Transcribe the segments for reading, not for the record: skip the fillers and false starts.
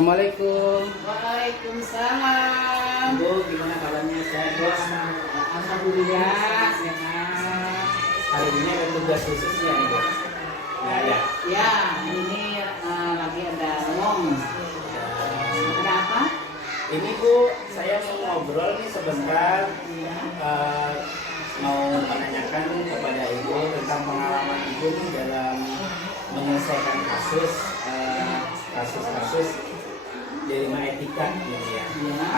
Assalamualaikum. Waalaikumsalam. Bu, gimana kabarnya? Sehat, Bu? Alhamdulillah sehat. Hari ini ada tugas khususnya nih, Bu? Ya. Ya, ini lagi ada long. Ada apa? Ini Bu, saya mau ngobrol nih sebentar. Mau menanyakan kepada Ibu tentang pengalaman Ibu nih dalam menyelesaikan kasus-kasus dilema etika gitu ya,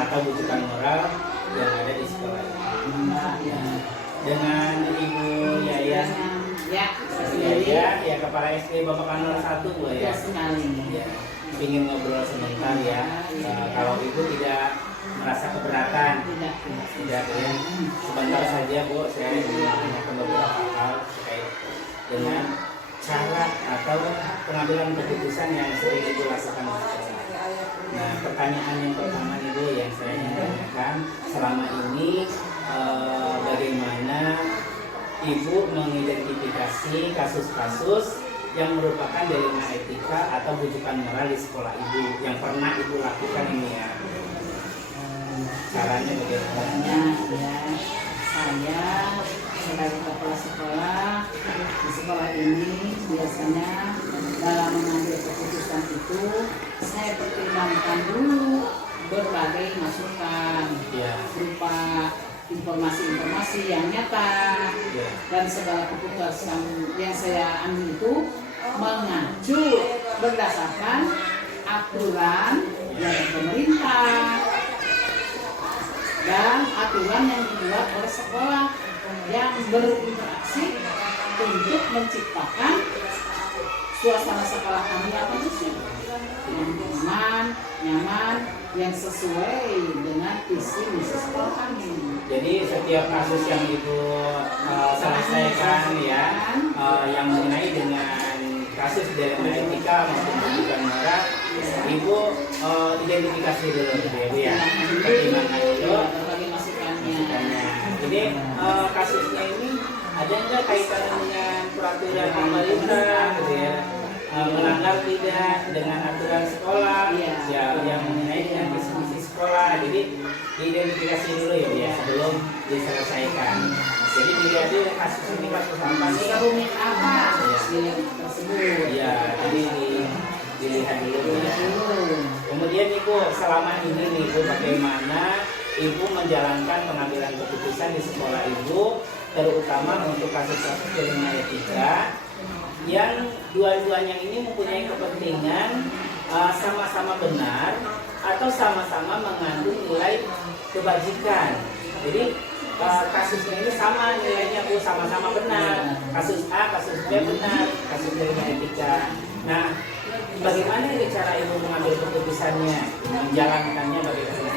atau bujukan moral yang ada di sekolah ini. Dengan Ibu Yaya, ya Kepala SD Babakan 01 Bu ya. Sekali. Ya, ingin ngobrol sebentar ya. Kalau Ibu tidak merasa keberatan, tidak ya. Sebentar saja Bu, saya ingin menanyakan beberapa hal terkait dengan cara atau pengambilan keputusan yang sering Ibu lakukan. Nah, pertanyaan yang pertama nih Bu, yang saya ingin tanyakan, selama ini bagaimana Ibu mengidentifikasi kasus-kasus yang merupakan dilema etika atau bujukan moral di sekolah Ibu yang pernah Ibu lakukan ini ya? Caranya bagaimana? Saya sebagai kepala sekolah di sekolah ini biasanya dalam mengambil keputusan itu saya pertimbangkan dulu berbagai masukan berupa informasi-informasi yang nyata dan segala keputusan yang saya ambil itu mengacu berdasarkan aturan dari pemerintah dan aturan yang dibuat oleh sekolah yang berinteraksi untuk menciptakan suasana sekolah kami apa sih yang nyaman, yang sesuai dengan visi misi sekolah kami. Jadi setiap kasus yang Ibu selesaikan ya, yang mengenai dengan kasus dilema etika maupun bujukan moral, Ibu identifikasi dulu gitu ya Bu ya, pertimbangan dulu masukannya. Jadi kasusnya ini ada nggak kaitannya dengan peraturan pemerintah gitu ya, melanggar tidak dengan aturan sekolah ya, yang mengenai dengan visi sekolah. Jadi diidentifikasi dulu ya Bu ya sebelum diselesaikan. Jadi dilihat dulu kasus ini kasus apa nih, rumit apa tersebut ya, jadi dilihat dulu ya. Kemudian Ibu selama ini nih Ibu, bagaimana Ibu menjalankan pengambilan keputusan di sekolah Ibu, terutama untuk kasus-kasus dilema etika yang dua-duanya ini mempunyai kepentingan sama-sama benar atau sama-sama mengandung nilai kebajikan. Jadi kasusnya ini sama nilainya Bu, sama-sama benar. Kasus A, kasus B benar, kasus dilema etika. Nah, bagaimana ini cara Ibu mengambil keputusannya, menjalankannya bagaimana?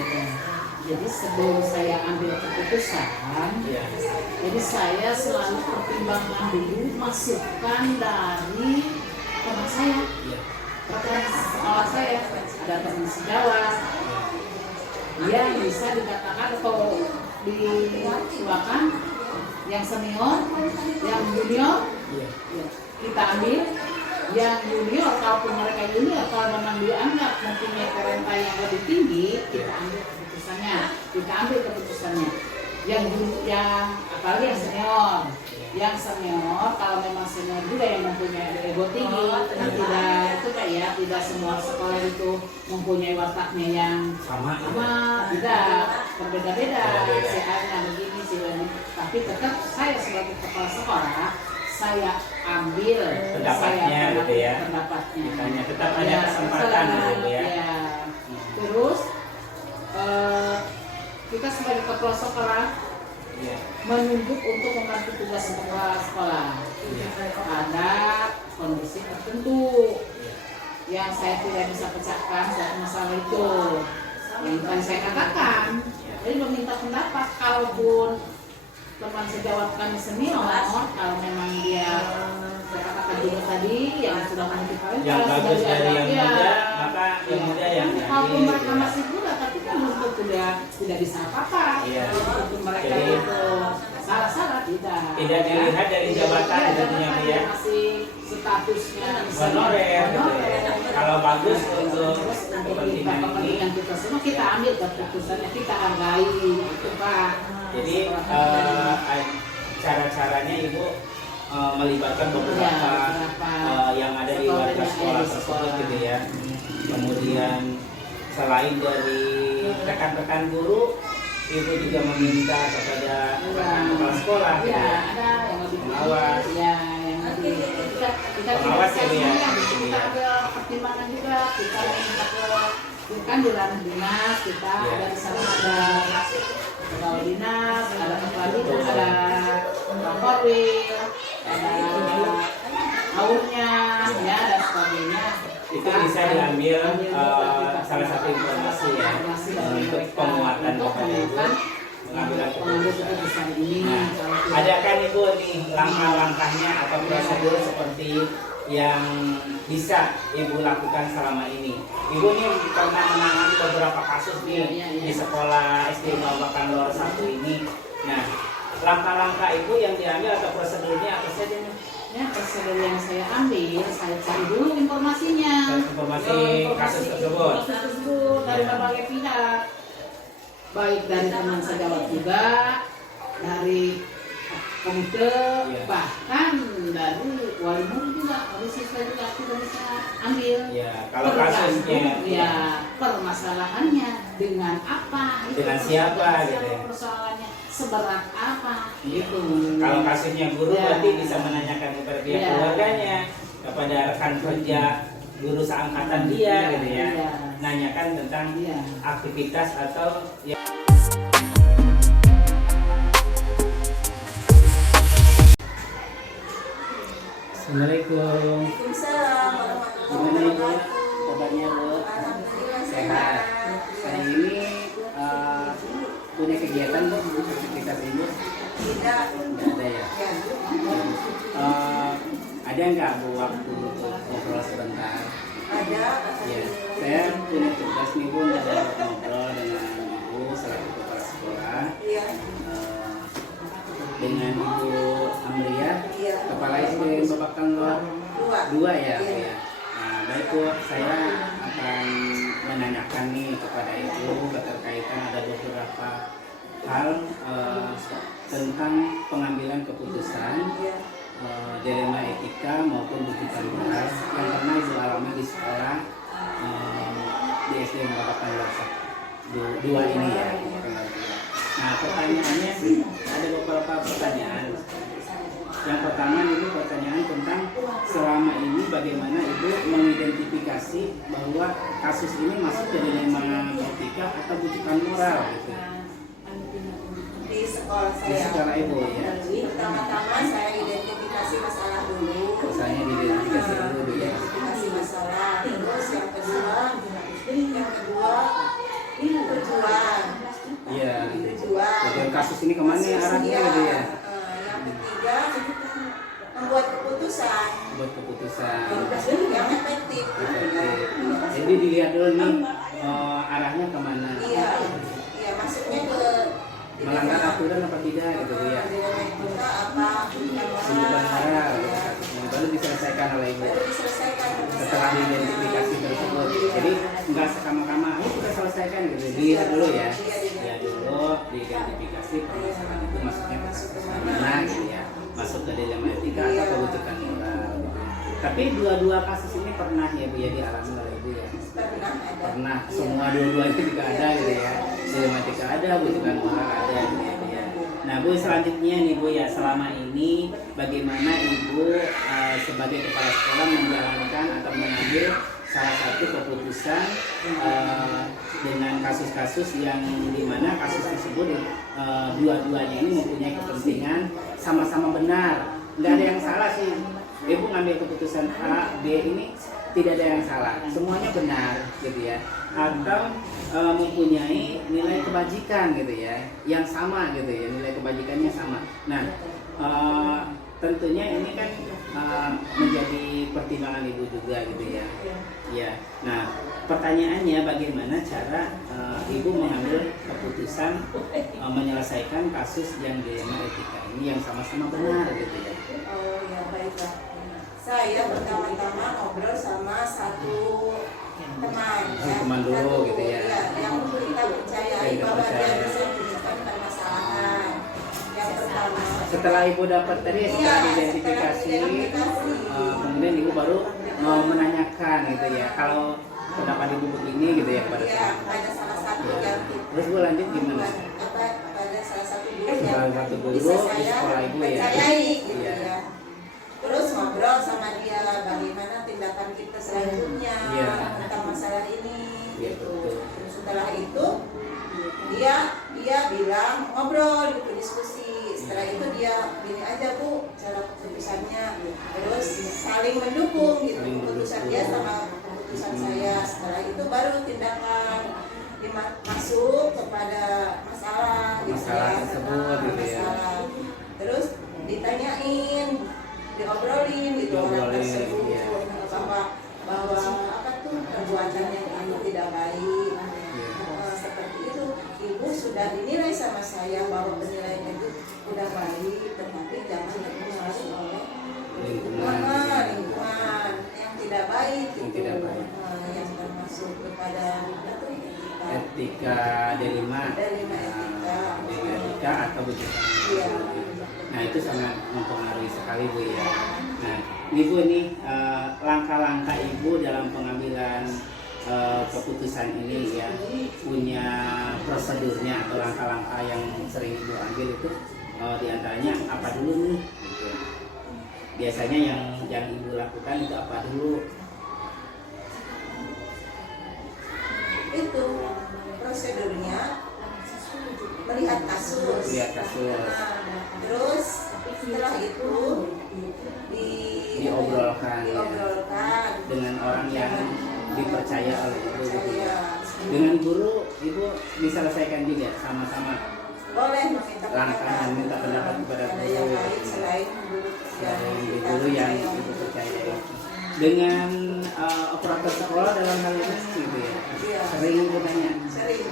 Jadi sebelum saya ambil keputusan, jadi saya selalu pertimbangkan dulu masukan dari teman saya, rekan sekolah saya, ada teman sejawat yang bisa dikatakan atau dikeluarkan yang senior, yang junior, kita ambil. Yang junior, kalaupun mereka junior, kalau memang dianggap mempunyai talenta yang lebih tinggi, kita ambil keputusannya. Yang apalagi yang senior, kalau memang senior juga yang mempunyai ego tinggi, tidak semua sekolah itu mempunyai wataknya yang sama, tidak berbeda-beda, si A-nya begini, si A-nya. Tapi tetap saya sebagai kepala sekolah, saya ambil pendapatnya gitu ya. Pendapatnya. Tetap ada kesempatan gitu ya. Terus kita sebagai kepala sekolah menunjuk untuk membantu tugas sekolah. Ada kondisi tertentu yang saya tidak bisa pecahkan suatu masalah itu. Yang tadi saya katakan, jadi meminta pendapat. Kalaupun teman sejawat kami senior, kalau memang dia katakan juga tadi yang sudah menentukan yang bagus dari yang muda, maka yang muda yang kalau mereka masih muda, tapi kan untuk tidak bisa apa-apa. Untuk mereka itu salah tidak dilihat dari jabatan tentunya Bu ya. Masih statusnya honorer gitu ya. Kalau bagus untuk kepentingan ini, kepentingan kita semua, kita ambil keputusannya, kita hargai itu Pak. jadi cara-caranya Ibu melibatkan beberapa yang ada di warga sekolah tersebut gitu ya. Kemudian selain dari rekan-rekan guru, Ibu juga meminta kepada kepala sekolah gitu Ya, ya. ada yang lebih Pengawas. ya, yang lebih kita Pengawas tidak gitu ya. kita ada pertimbangan juga, kita minta ke kan di ranah dinas, kita Ya. ada di sana ada kepala dinas, ada kepala dinas, ada korwil, ada aurnya, ya dan sebagainya. Itu bisa diambil salah satu informasi ya untuk penguatan kepada Ibu pengambilan keputusan. keputusan ini. Nah, ada kan Ibu nih langkah-langkahnya atau prosedur seperti yang bisa Ibu lakukan selama ini. Ibu nih pernah menangani beberapa kasus nih di sekolah SD Babakan Lor 1 ini. Nah, langkah-langkah Ibu yang diambil atau prosedurnya apa saja nih? Ya, prosedur yang saya ambil, saya cari dulu informasinya. Informasi kasus tersebut. Kasus tersebut dari berbagai pihak, baik dari teman sejawat juga, dari komite, bahkan dari wali murid juga, wali siswa juga kita bisa ambil. Ya, kalau kasusnya ya permasalahannya dengan apa? Dengan siapa gitu ya? Persoalannya seberat apa? Gitu. Kalau kasusnya guru Ya. berarti bisa menanyakan kepada pihak Ya. keluarganya, kepada rekan kerja guru seangkatan dia gitu ya. Ya. Nanyakan tentang Ya. aktivitas atau ya. Assalamualaikum. Waalaikumsalam Gimana warahmatullahi Ibu? wabarakatuh. Kabarnya Bu? Alhamdulillah Sehat. Hari ini punya kegiatan Bu untuk aktivitas Ibu? Tidak. Nggak ada ya? Ya. Ada nggak Bu waktu untuk ngobrol sebentar? Ada. Ya, saya punya tugas nih Bu untuk ngobrol dengan Ibu selaku kepala sekolah, Iya. dengan Ibu Amria, Iya. kepala SD Babakan Lor Dua. 2 ya. Iya. Ya. Nah, baik Bu, saya akan menanyakan nih kepada Ibu keterkaitan ada beberapa hal tentang pengambilan keputusan Iya. dilema etika maupun buktikan moral yang pernah Ibu alami di sekolah di SD Babakan Lor 2 ini ya. Nah, pertanyaannya ada beberapa pertanyaan. Yang pertama Ibu pertanyaan tentang selama ini bagaimana Ibu mengidentifikasi bahwa kasus ini masuk ke dilema etika atau buktikan moral gitu. Di sekolah Di saya. sekolah Ibu ya. Pertama-tama saya identifikasi masalah dulu. Misalnya diidentifikasi dulu ya. Identifikasi masalah. Terus yang kedua tujuan. Iya. Tujuan. Tujuan kasus ini kemana ya arahnya gitu ya? Yang ketiga membuat keputusan Buat keputusan. yang efektif. Efektif. Jadi dilihat dulu nih arahnya kemana. Iya, iya maksudnya ke Melanggar aturan apa tidak gitu Bu ya. kita apa yang Penyebaran moral gitu kasusnya. Baru diselesaikan oleh Ibu baru diselesaikan setelah diidentifikasi tersebut. Jadi nggak sekama-kama ayo kita selesaikan gitu. Dilihat dulu ya. Lihat dulu diidentifikasi permasalahan itu masuknya ke kasus mana gitu ya. Masuk ke dilema etika atau kebutuhan moral. Gitu. Tapi dua-dua kasus ini pernah ya Bu ya dialami oleh Ibu ya. pernah ada. Pernah semua dua-duanya juga ada gitu ya. Dilema etika ada, kebutuhan moral ada gitu ya. Nah Bu, selanjutnya nih Bu ya, selama ini bagaimana Ibu sebagai kepala sekolah menjalankan atau mengambil salah satu keputusan dengan kasus-kasus yang dimana kasus tersebut dua-duanya ini mempunyai kepentingan sama-sama benar, nggak ada yang salah sih. Ibu ngambil keputusan A, B ini tidak ada yang salah, semuanya benar gitu ya, atau mempunyai nilai kebajikan gitu ya, yang sama gitu ya, nilai kebajikannya sama. Nah, tentunya ini kan menjadi pertimbangan Ibu juga gitu ya. Ya. Nah, pertanyaannya bagaimana cara Ibu mengambil keputusan menyelesaikan kasus yang dilema etika ini yang sama-sama benar gitu ya. Oh ya baiklah. Saya pertama-tama ngobrol sama satu teman, teman dulu gitu ya. Yang kita percayai Yang bahwa dia percaya. bisa menyelesaikan permasalahan. Yang pertama. Setelah ibu dapat tadi, setelah identifikasi, kemudian ibu baru menanyakan gitu ya, kalau pendapat ibu begini gitu ya kepada Iya, ada salah satu yang terus ibu lanjut gimana? pada salah satu guru Salah yang satu guru bisa di saya sekolah ibu ya. percayai gitu Iya. ya. Terus ngobrol sama dia bagaimana tindakan kita selanjutnya Iya. tentang masalah ini. Iya, Gitu. betul. Terus setelah itu dia bilang ngobrol gitu diskusi. Setelah itu dia gini aja Bu cara keputusannya. Terus saling mendukung gitu Saling keputusan mendukung. dia sama keputusan saya. Setelah itu baru tindakan masuk kepada masalah gitu Masalah ya. tersebut gitu ya. Masalah. Terus ditanyain, diobrolin gitu orang Diobrolin, tersebut iya. bahwa apa tuh perbuatan yang itu tidak baik. Iya. Seperti itu ibu sudah dinilai sama saya bahwa penilaian itu sudah baik, tetapi jangan terpengaruh oleh lingkungan yang tidak baik Yang gitu. tidak baik. Yang termasuk kepada Etika D5 etika atau begitu. Iya. Nah itu sangat mempengaruhi sekali Bu ya. Nah ibu ini langkah-langkah ibu dalam pengambilan keputusan ini ya, punya prosedurnya atau langkah-langkah yang sering ibu ambil itu diantaranya apa dulu nih gitu. Biasanya yang ibu lakukan itu apa dulu? Itu prosedurnya melihat kasus. Lihat kasus. Terus setelah itu Diobrolkan dengan orang yang dipercaya oleh ibu gitu ya. Dengan guru ibu diselesaikan juga sama-sama. Boleh meminta Langkahnya minta pendapat kepada ada guru. yang lain selain Guru yang ibu percaya. Dengan operator sekolah dalam hal ini gitu ya. Iya. Sering ibu tanya. sering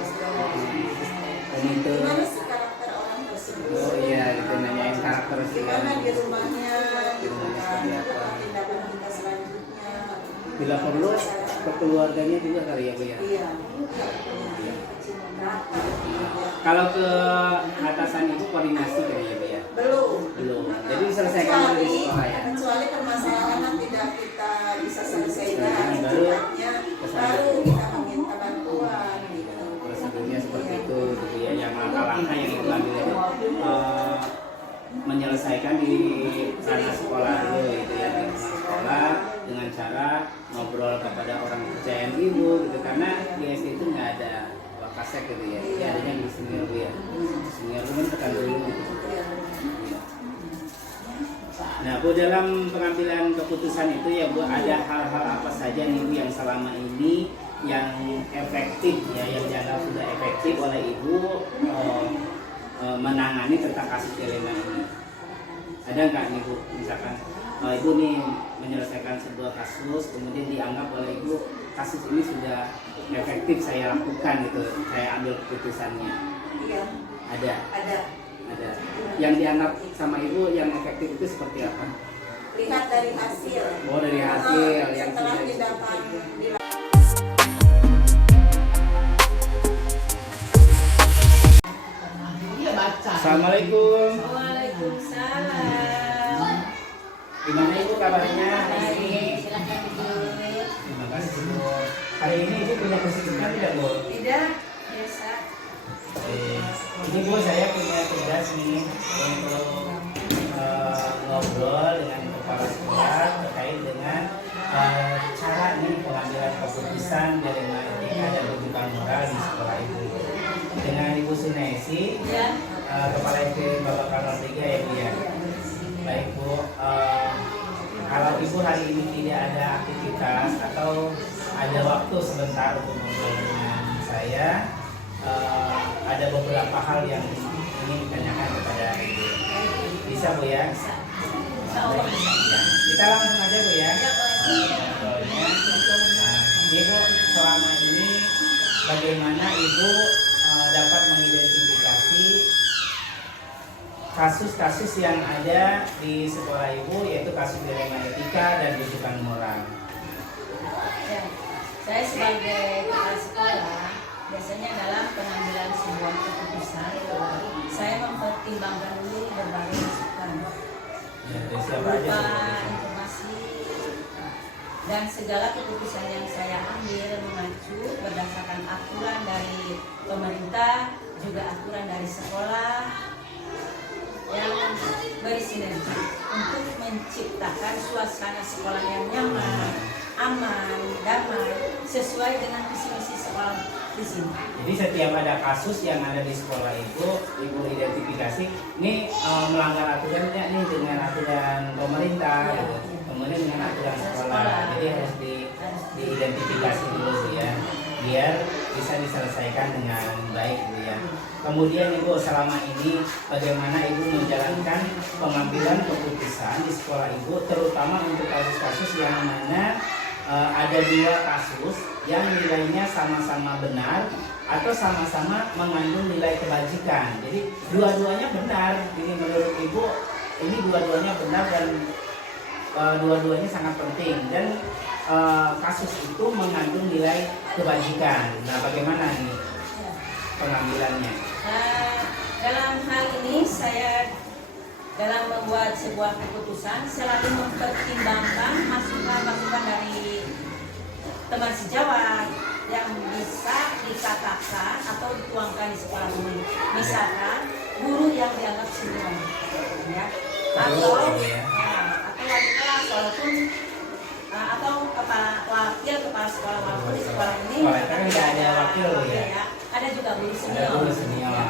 Dan itu gimana sih karakter orang tersebut, oh iya itu nanyain karakter sih. gimana di rumahnya gitu Rumahnya kan, seperti apa. tindakan kita selanjutnya. Bila perlu ke keluarganya juga kali ya Bu ya. Iya. Kalau ke atasan ibu koordinasi kali ya Bu ya. Belum. Jadi diselesaikan dulu di sekolah ya. Kecuali permasalahan yang tidak kita bisa selesaikan, Baru baru kita meminta bantuan gitu. Prosedurnya seperti itu gitu ya. Yang langkah-langkah yang ibu ambil itu menyelesaikan di ranah sekolah dulu gitu ya, di ranah sekolah dengan cara ngobrol kepada orang kepercayaan ibu gitu, karena di SD itu nggak ada wakasek gitu ya, jadi adanya di senior Bu ya. Senior itu kan tekan dulu gitu. Nah Bu, dalam pengambilan keputusan itu ya Bu, ada hal-hal apa saja nih Bu yang selama ini yang efektif ya, yang dianggap sudah efektif oleh ibu menangani tentang kasus Elena ini? Ada nggak nih Bu, misalkan ibu nih menyelesaikan sebuah kasus, kemudian dianggap oleh ibu kasus ini sudah efektif saya lakukan gitu, saya ambil keputusannya? Iya. Ada. Ada. Yang dianggap sama ibu yang efektif itu seperti apa? Lihat dari hasil. Oh dari hasil yang setelah sudah tindakan Iya baca. Assalamualaikum. Waalaikumsalam. Gimana ibu kabarnya hari ini? Silakan Ibu. Terima kasih Bu. Hari ini ibu punya kesibukan tidak Bu? Tidak, biasa. Ini Bu, saya punya tugas nih untuk ngobrol dengan kepala sekolah terkait dengan cara nih pengambilan keputusan dari etika dan rujukan moral di sekolah ibu. Dengan Ibu Sunesi, Ya. Kepala SD Bapak Karno 3 ya Bu ya. Baik Bu, kalau Ibu hari ini tidak ada aktivitas atau ada waktu sebentar untuk ngobrol dengan saya, ada beberapa hal yang ingin ditanyakan kepada Ibu. Bisa Bu ya? Baik. Ya. Kita langsung aja Bu ya. Ngobrolnya. Ibu, selama ini bagaimana Ibu dapat mengidentifikasi kasus-kasus yang ada di sekolah ibu, yaitu kasus dilema etika dan rujukan moral. Ya, saya sebagai kepala sekolah biasanya dalam pengambilan sebuah keputusan saya mempertimbangkan dulu berbagai masukan Ya, dari siapa aja berupa sebenarnya? informasi dan segala keputusan yang saya ambil mengacu berdasarkan aturan dari pemerintah, juga aturan dari sekolah yang bersinergi untuk menciptakan suasana sekolah yang nyaman, aman, damai, sesuai dengan visi misi sekolah di sini. Jadi setiap ada kasus yang ada di sekolah ibu identifikasi, ini melanggar aturannya nih dengan aturan pemerintah, Ya, gitu. ya. Kemudian dengan aturan sekolah. Sekolah. Jadi harus diidentifikasi dulu Bu ya, biar bisa diselesaikan dengan baik Bu ya. Kemudian ibu selama ini bagaimana ibu menjalankan pengambilan keputusan di sekolah ibu, terutama untuk kasus-kasus yang mana ada dua kasus yang nilainya sama-sama benar atau sama-sama mengandung nilai kebajikan. Jadi dua-duanya benar. Ini menurut ibu ini dua-duanya benar dan dua-duanya sangat penting dan kasus itu mengandung nilai kebajikan. Nah, bagaimana nih pengambilannya? Dalam hal ini saya dalam membuat sebuah keputusan selalu mempertimbangkan masukan-masukan dari teman sejawat yang bisa dikatakan atau dituangkan di sekolah ini. Misalkan guru yang dianggap senior, ya, atau wali kelas walaupun atau wakil kepala sekolah walaupun di sekolah ini kan nggak ada wakil ya. Ada juga guru senior. Ada guru senior. Ya.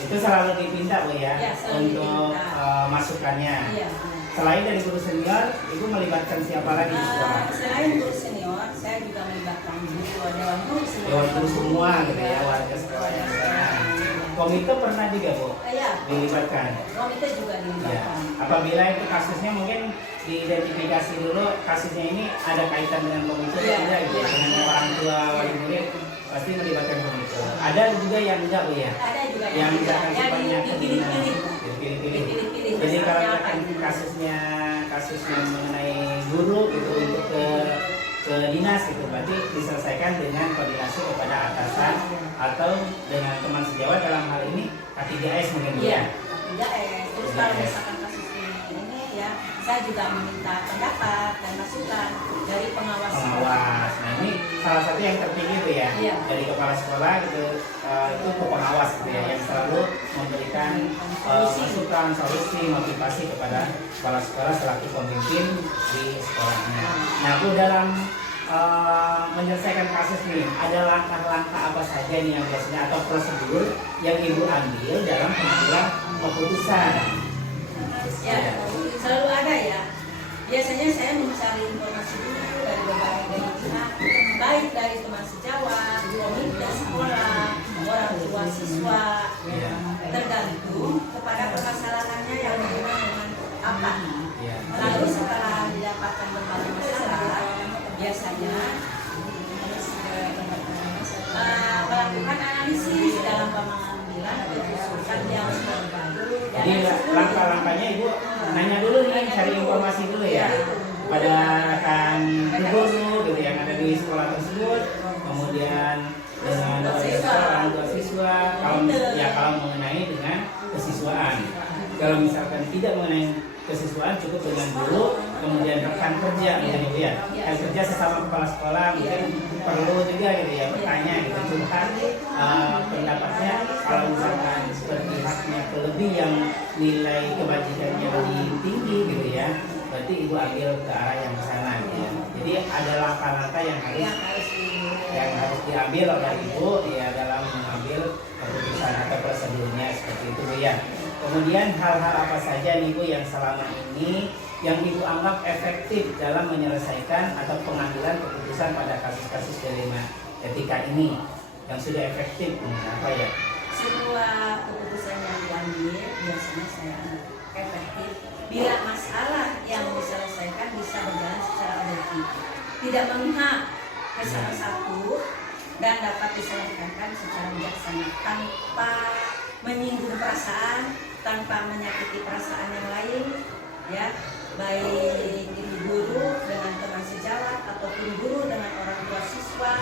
Itu selalu dipinta Bu ya, Ya, selalu untuk dipinta. masukannya. Iya. Selain dari guru senior, ibu melibatkan siapa lagi di sekolah? Selain guru senior, saya juga melibatkan dewan guru senior. Dewan guru semua gitu ya, warga sekolah yang sana. Komite pernah juga Bu Iya. dilibatkan. Komite juga Ya. dilibatkan. Apabila itu kasusnya mungkin diidentifikasi dulu kasusnya ini ada kaitan dengan komite atau Iya, tidak gitu, iya. dengan orang tua wali murid pasti melibatkan komite. Ada juga yang enggak Bu ya? Ada juga Yang tidak. misalkan Ya, sifatnya dipilih-pilih. dipilih-pilih. Dipilih-pilih. Jadi kalau Misalnya misalkan kasusnya mengenai guru gitu untuk ke dinas gitu, berarti diselesaikan dengan koordinasi kepada atasan atau dengan teman sejawat, dalam hal ini K3S mungkin Bu Iya. ya. 3S. Terus kalau misalkan kasus ini ya, saya juga meminta pendapat dan masukan dari pengawas. Pengawas. Nah ini salah satu yang tertinggi itu ya, Iya. dari kepala sekolah gitu, itu ke pengawas gitu ya, yang selalu memberikan masukan, solusi, motivasi kepada kepala sekolah selaku pemimpin di sekolahnya. Nah Bu, dalam menyelesaikan kasus nih, ada langkah-langkah apa saja nih yang biasanya atau prosedur yang ibu ambil dalam pengambilan keputusan? Ya, selalu ada ya. Biasanya saya mencari informasi dulu dari berbagai pihak, baik dari teman sejawat, komite sekolah, orang tua siswa, Ya. tergantung kepada permasalahannya yang berhubungan dengan apa. Ya. Lalu setelah didapatkan berbagai masalah, biasanya melakukan analisis dalam pengambilan keputusan yang terbaik. Jadi langkah-langkahnya ibu nanya dulu nih, cari informasi dulu ya pada rekan guru gitu yang ada di sekolah tersebut, kemudian dengan orang tua siswa, kalau mengenai dengan kesiswaan. Kalau misalkan tidak mengenai kesiswaan, cukup dengan guru, kemudian rekan kerja mungkin ibu ya, rekan kerja sesama kepala sekolah mungkin perlu juga gitu ya bertanya gitu, curhat pendapatnya. Kalau misalkan berpihaknya ke lebih yang nilai kebajikannya lebih tinggi gitu ya, berarti ibu ambil ke arah yang sana gitu ya. Jadi ada langkah-langkah yang harus diambil oleh ibu ya dalam mengambil keputusan atau prosedurnya seperti itu Bu ya. Kemudian hal-hal apa saja nih Bu yang selama ini yang ibu anggap efektif dalam menyelesaikan atau pengambilan keputusan pada kasus-kasus dilema etika ini yang sudah efektif apa ya? Sebuah keputusan yang diambil biasanya saya anggap efektif bila masalah yang diselesaikan bisa berjalan secara objektif, tidak memihak ke salah satu dan dapat diselesaikan secara bijaksana tanpa menyinggung perasaan tanpa menyakiti perasaan yang lain, ya, baik itu guru dengan teman sejawat ataupun guru dengan orang tua siswa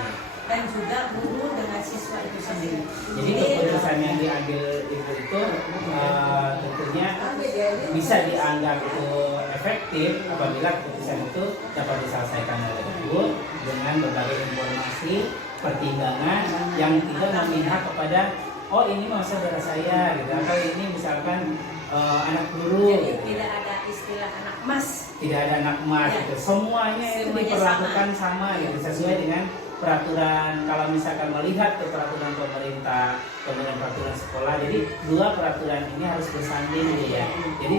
dan juga guru dengan siswa itu sendiri. Jadi keputusan yang diambil ibu itu tentunya bisa dianggap itu efektif apabila keputusan itu dapat diselesaikan oleh ibu dengan berbagai informasi pertimbangan yang tidak memihak kepada oh ini mah saudara saya gitu atau ini misalkan anak guru. Jadi gitu. tidak ada istilah anak emas. Tidak ada anak emas Ya. gitu. Semuanya itu Semuanya diperlakukan sama gitu sesuai dengan peraturan. Kalau misalkan melihat ke peraturan pemerintah, kemudian peraturan sekolah, jadi dua peraturan ini harus bersanding gitu ya. Jadi